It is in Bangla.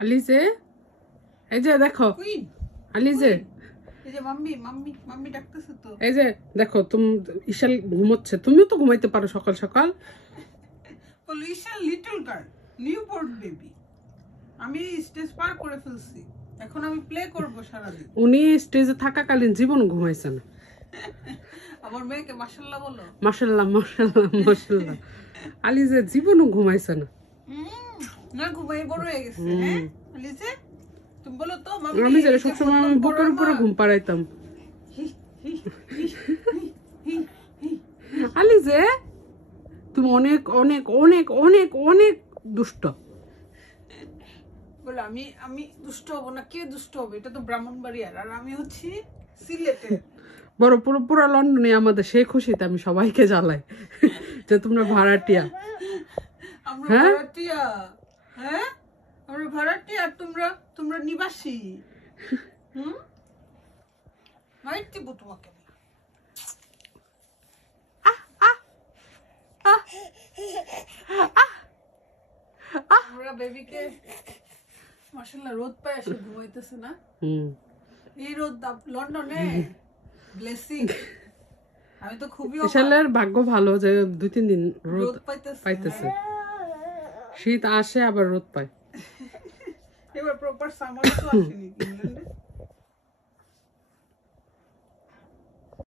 আলিজে এই যে দেখো আলিজে এই যে মাম্মি মাম্মি মাম্মি ডাকতেছে তো। এই যে দেখো তুমি ইশাল ঘুমোচ্ছে, তুমিও তো ঘুমাইতে পারো সকাল সকাল। বলো Ishal little girl, new born baby. আমি স্টেজ পার করে ফেলছি, এখন আমি প্লে করব সারাদিন। উনি স্টেজে থাকাকালীন জীবন ঘুমাইছে না। আমার মেয়েকে মাশাআল্লাহ বলো। মাশাআল্লাহ মাশাআল্লাহ মাশাআল্লাহ। আলিজে জীবনও ঘুমাইছে না। না ঘুমাই বড় হয়ে গেছে। হ্যাঁ আলিজে তুমি বলো তো মাম্মি। আমি যে সবসময় আমি বুকের উপরে ঘুম পাড়াইতাম। আলিজে তুমি অনেক অনেক অনেক অনেক অনেক দুষ্ট। বলো আমি আমি দুষ্ট হব না? কে দুষ্ট হবে? এটা তো ব্রাহ্মণবাড়িয়ার, আর আমি হচ্ছি সিলেটের। বড় পুরো পুরো লন্ডনে আমাদের সেই খুশিতে আমি সবাইকে জ্বালাই যে তোমরা ভাড়াটিয়া। আমরা ভাড়াটিয়া। হ্যাঁ আমরা ভাড়াটিয়া, তোমরা তোমরা নিবাসী। মাইট দিব তোমাকে। আমরা বেবিকে মাশাআল্লাহ রোদ পায় এসে ঘুমাইতেছে না। এই রোদ লন্ডনে ব্লেসিং। আমি তো খুবই ইশালের ভাগ্য ভালো যে 2-3 দিন রোদ পাইতেছে। শীত আসে আবার রোদ পায়। এবার প্রপার সামার তো আসেনি ইংল্যান্ডে।